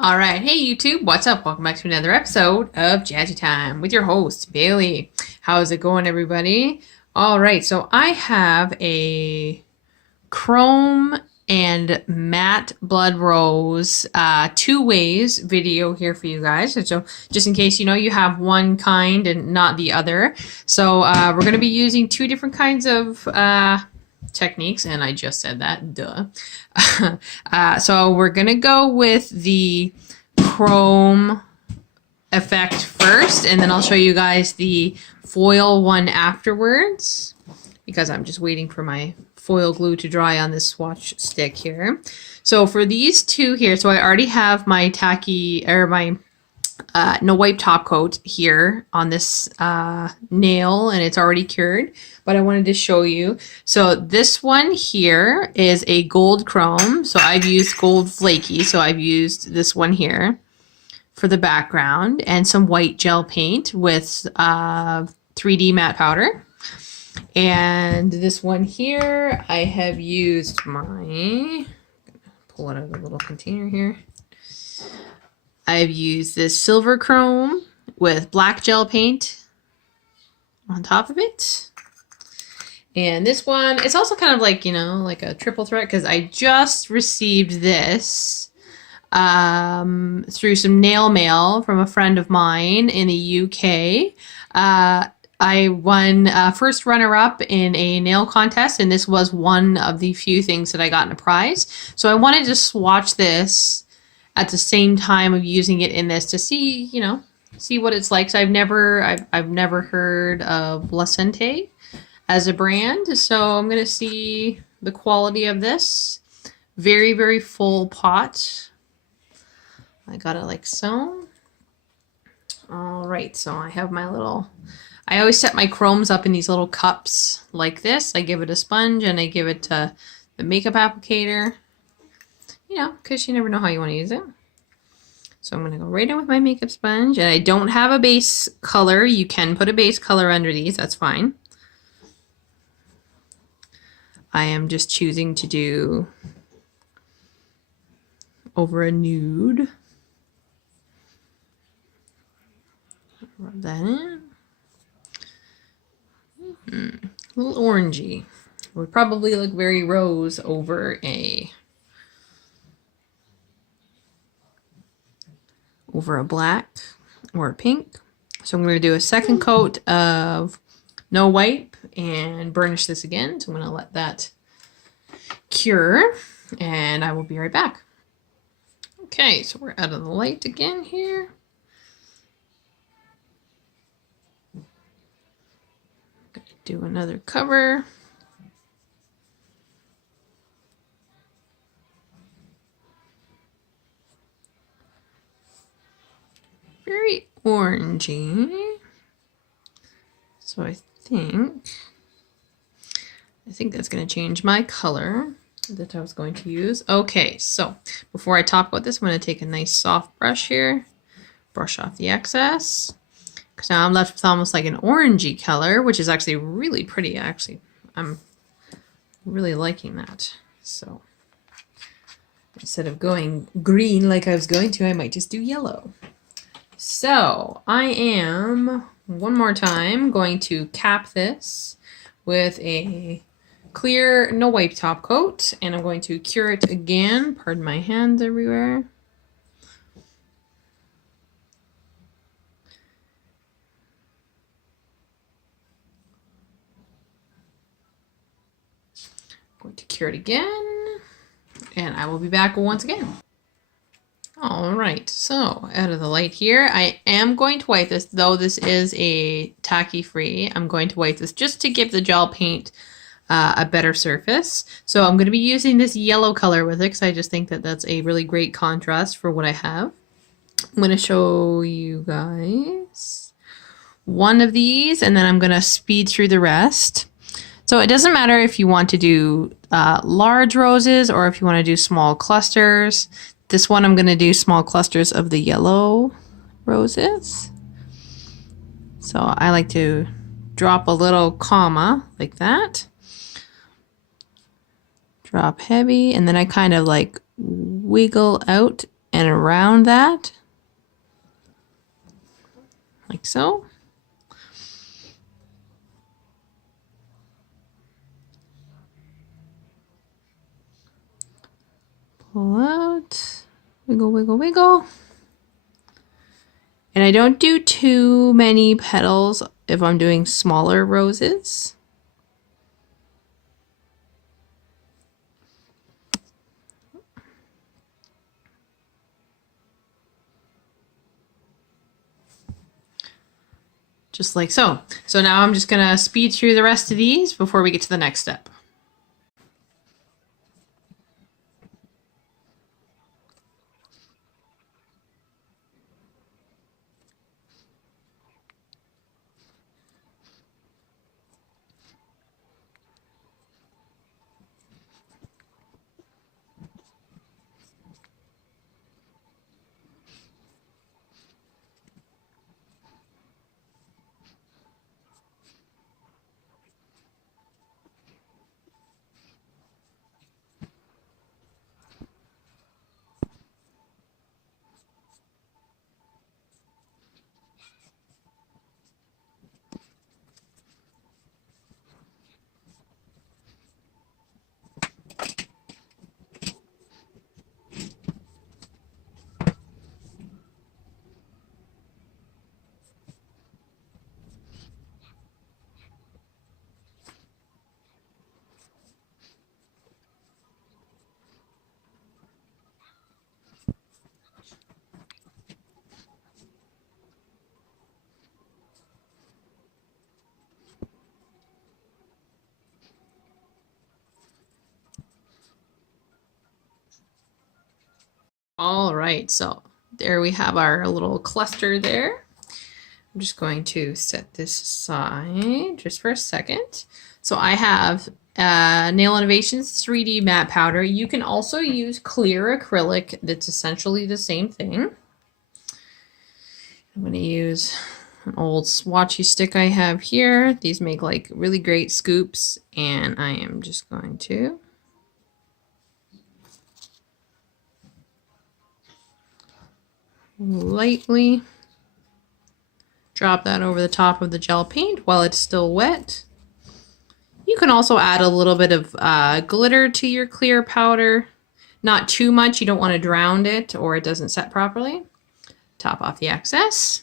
All right, hey YouTube, what's up? Welcome back to another episode of Jazzy Time with your host, Bailey. How's it going, everybody? All right, so I have a chrome and matte blood rose two ways video here for you guys. So just in case you have one kind and not the other. So we're going to be using two different kinds of techniques, and I just said that, duh. So we're gonna go with the chrome effect first, and then I'll show you guys the foil one afterwards, because I'm just waiting for my foil glue to dry on this swatch stick here. So for these two here, so I already have my tacky, or my no wipe top coat here on this nail, and it's already cured, but I wanted to show you. So this one here is a gold chrome, so I've used gold flaky, so I've used this one here for the background, and some white gel paint with 3D matte powder. And this one here, I have used my, pull it out of the little container here. I've used this silver chrome with black gel paint on top of it. And this one, it's also kind of like, like a triple threat, because I just received this through some nail mail from a friend of mine in the UK. I won first runner-up in a nail contest, and this was one of the few things that I got in a prize. So I wanted to swatch this at the same time of using it in this to see, see what it's like. So I've never heard of Lecenté as a brand, so I'm gonna see the quality of this. Very, very full pot. I got it like so. All right, so I have my little, I always set my chromes up in these little cups like this. I give it a sponge and I give it to the makeup applicator. Because you never know how you want to use it. So I'm going to go right in with my makeup sponge. And I don't have a base color. You can put a base color under these. That's fine. I am just choosing to do over a nude. Rub that in. A little orangey. Would probably look very rose over a black or a pink. So I'm going to do a second coat of no wipe and burnish this again. So I'm going to let that cure, and I will be right back. Okay, so we're out of the light again here. Gonna do another cover. Very orangey. So I think that's going to change my color that I was going to use. Okay, so before I top coat this, I'm going to take a nice soft brush here, brush off the excess, because now I'm left with almost like an orangey color, which is actually really pretty. Actually, I'm really liking that. So instead of going green like I was going to, I might just do yellow. So I am, one more time, going to cap this with a clear no wipe top coat, and I'm going to cure it again. Pardon my hands everywhere. Going to cure it again, and I will be back once again. All right, so out of the light here, I am going to wipe this, though this is a tacky free. I'm going to wipe this just to give the gel paint a better surface. So I'm going to be using this yellow color with it, because I just think that that's a really great contrast for what I have. I'm going to show you guys one of these, and then I'm going to speed through the rest. So it doesn't matter if you want to do large roses or if you want to do small clusters. This one I'm going to do small clusters of the yellow roses. So I like to drop a little comma like that. Drop heavy, and then I kind of like wiggle out and around that, like so. Pull out, wiggle, wiggle, wiggle. And I don't do too many petals if I'm doing smaller roses. Just like so. So now I'm just gonna speed through the rest of these before we get to the next step. All right, so there we have our little cluster there. I'm just going to set this aside just for a second. So I have Nail Innovations 3D matte powder. You can also use clear acrylic. That's essentially the same thing. I'm going to use an old swatchy stick I have here. These make like really great scoops, and I am just going to lightly drop that over the top of the gel paint while it's still wet. You can also add a little bit of glitter to your clear powder. Not too much, you don't want to drown it or it doesn't set properly. Top off the excess.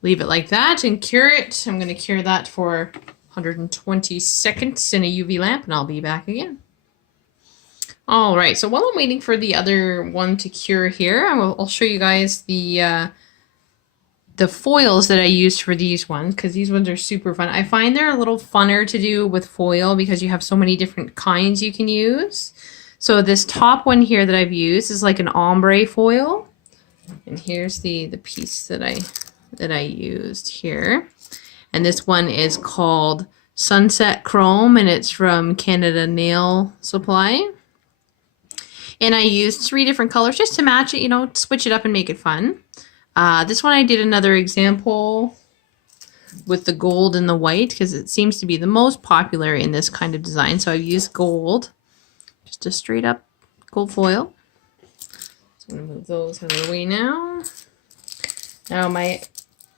Leave it like that and cure it. I'm going to cure that for 120 seconds in a UV lamp and I'll be back again. All right, so while I'm waiting for the other one to cure here, I'll show you guys the foils that I used for these ones, because these ones are super fun. I find they're a little funner to do with foil because you have so many different kinds you can use. So this top one here that I've used is like an ombre foil. And here's the piece that I used here. And this one is called Sunset Chrome, and it's from Canada Nail Supply. And I used 3 different colors just to match it, you know, switch it up and make it fun. This one I did another example with the gold and the white because it seems to be the most popular in this kind of design. So I've used gold, just a straight up gold foil. So I'm going to move those out of the way now. Now my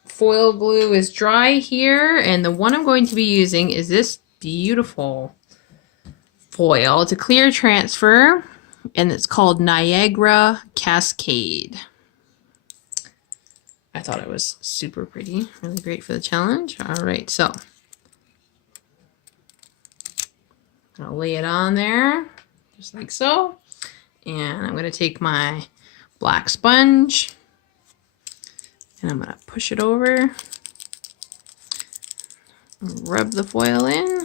foil glue is dry here, and the one I'm going to be using is this beautiful foil. It's a clear transfer, and it's called Niagara Cascade. I thought it was super pretty, really great for the challenge. All right, so I'm gonna lay it on there, just like so. And I'm gonna take my black sponge and I'm gonna push it over, rub the foil in.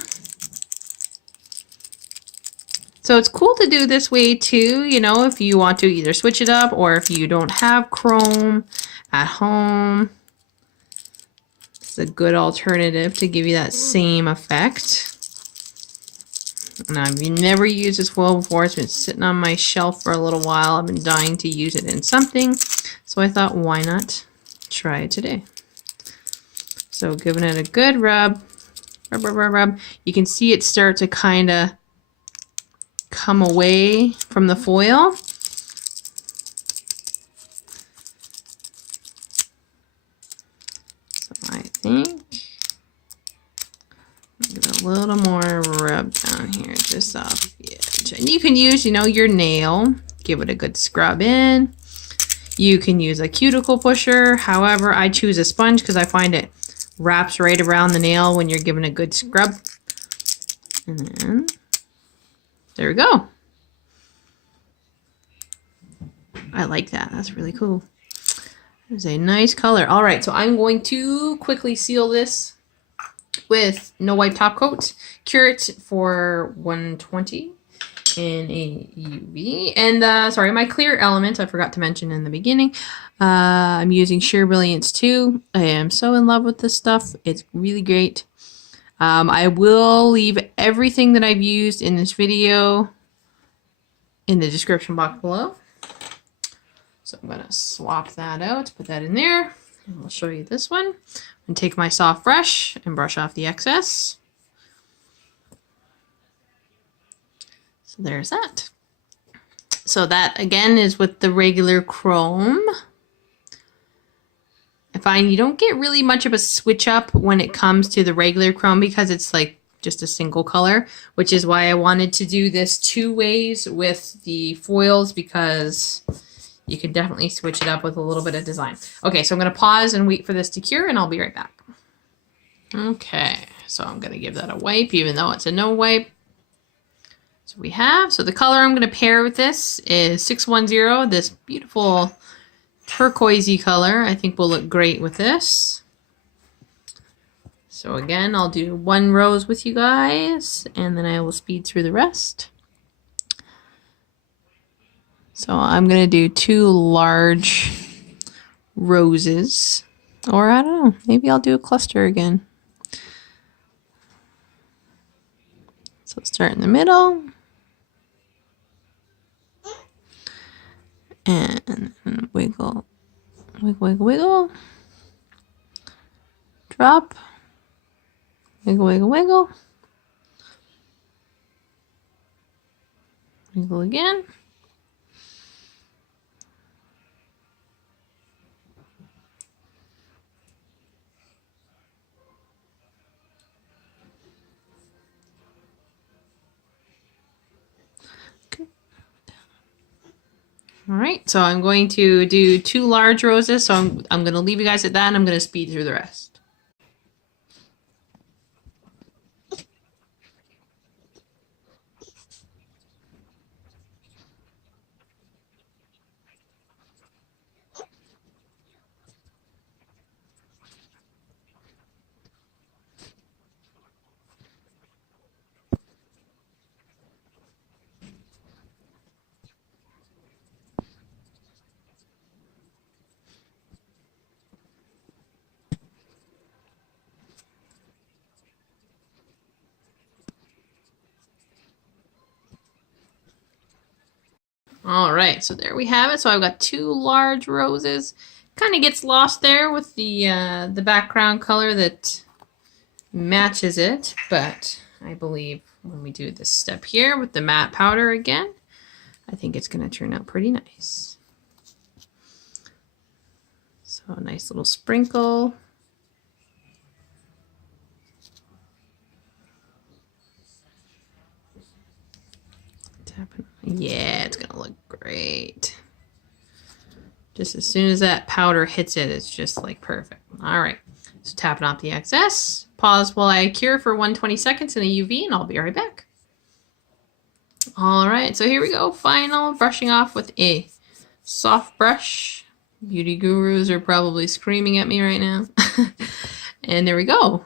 So it's cool to do this way too, you know, if you want to either switch it up or if you don't have chrome at home. It's a good alternative to give you that same effect. Now, I've never used this foil before. It's been sitting on my shelf for a little while. I've been dying to use it in something. So I thought, why not try it today? So giving it a good rub. Rub, rub, rub, rub. You can see it start to kind of come away from the foil. think. Give a little more rub down here, just off the edge. And you can use, you know, your nail. Give it a good scrub in. You can use a cuticle pusher. However, I choose a sponge because I find it wraps right around the nail when you're giving a good scrub. And then, there we go. I like that. That's really cool. It's a nice color. All right, so I'm going to quickly seal this with no wipe top coat. Cure it for 120 in a UV. And sorry, my clear element, I forgot to mention in the beginning. I'm using sheer Brilliance 2. I am so in love with this stuff. It's really great. I will leave everything that I've used in this video in the description box below. So I'm going to swap that out, put that in there, and I'll show you this one. And take my soft brush and brush off the excess. So there's that. So that again is with the regular chrome. I find you don't get really much of a switch up when it comes to the regular chrome because it's like just a single color, which is why I wanted to do this 2 ways with the foils, because you can definitely switch it up with a little bit of design. Okay, so I'm going to pause and wait for this to cure, and I'll be right back. Okay, so I'm going to give that a wipe, even though it's a no wipe. So we have, so the color I'm going to pair with this is 610, this beautiful turquoisey color. I think will look great with this. So again, I'll do 1 rose with you guys, and then I will speed through the rest. So I'm going to do 2 large roses, or I don't know, maybe I'll do a cluster again. So start in the middle, and wiggle, wiggle, wiggle, wiggle, drop, wiggle, wiggle, wiggle, wiggle again. All right, so I'm going to do 2 large roses, so I'm going to leave you guys at that, and I'm going to speed through the rest. All right, so there we have it. So I've got 2 large roses. Kind of gets lost there with the background color that matches it, but I believe when we do this step here with the matte powder again, I think it's going to turn out pretty nice. So a nice little sprinkle. Yeah, it's gonna look great. Just as soon as that powder hits it, it's just like perfect. All right, so tapping off the excess. Pause while I cure for 120 seconds in a UV, and I'll be right back. All right, so here we go. Final brushing off with a soft brush. Beauty gurus are probably screaming at me right now. And there we go.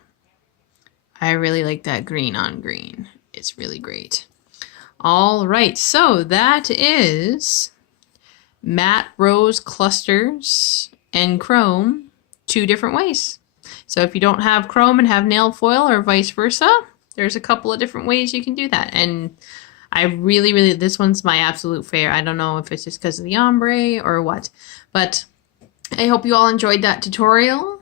I really like that green on green. It's really great. All right, so that is matte rose clusters and chrome 2 different ways. So if you don't have chrome and have nail foil or vice versa, there's a couple of different ways you can do that. And I really, this one's my absolute favorite. I don't know if it's just because of the ombre or what, but I hope you all enjoyed that tutorial.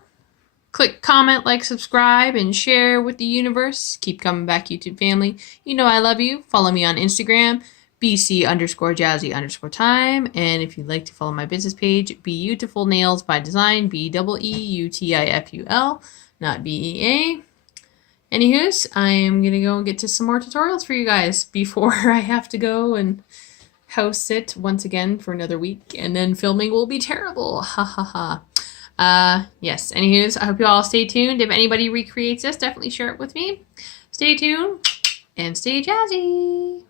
Click, comment, like, subscribe, and share with the universe. Keep coming back, YouTube family. You know I love you. Follow me on Instagram, BC_Jazzy_time. And if you'd like to follow my business page, Beautiful Nails by Design, BEEUTIFUL. not BEA. Anywho's, I am gonna go and get to some more tutorials for you guys before I have to go and house sit once again for another week, and then filming will be terrible. Ha ha ha. Yes, anywho's, I hope you all stay tuned. If anybody recreates this, definitely share it with me. Stay tuned and stay jazzy.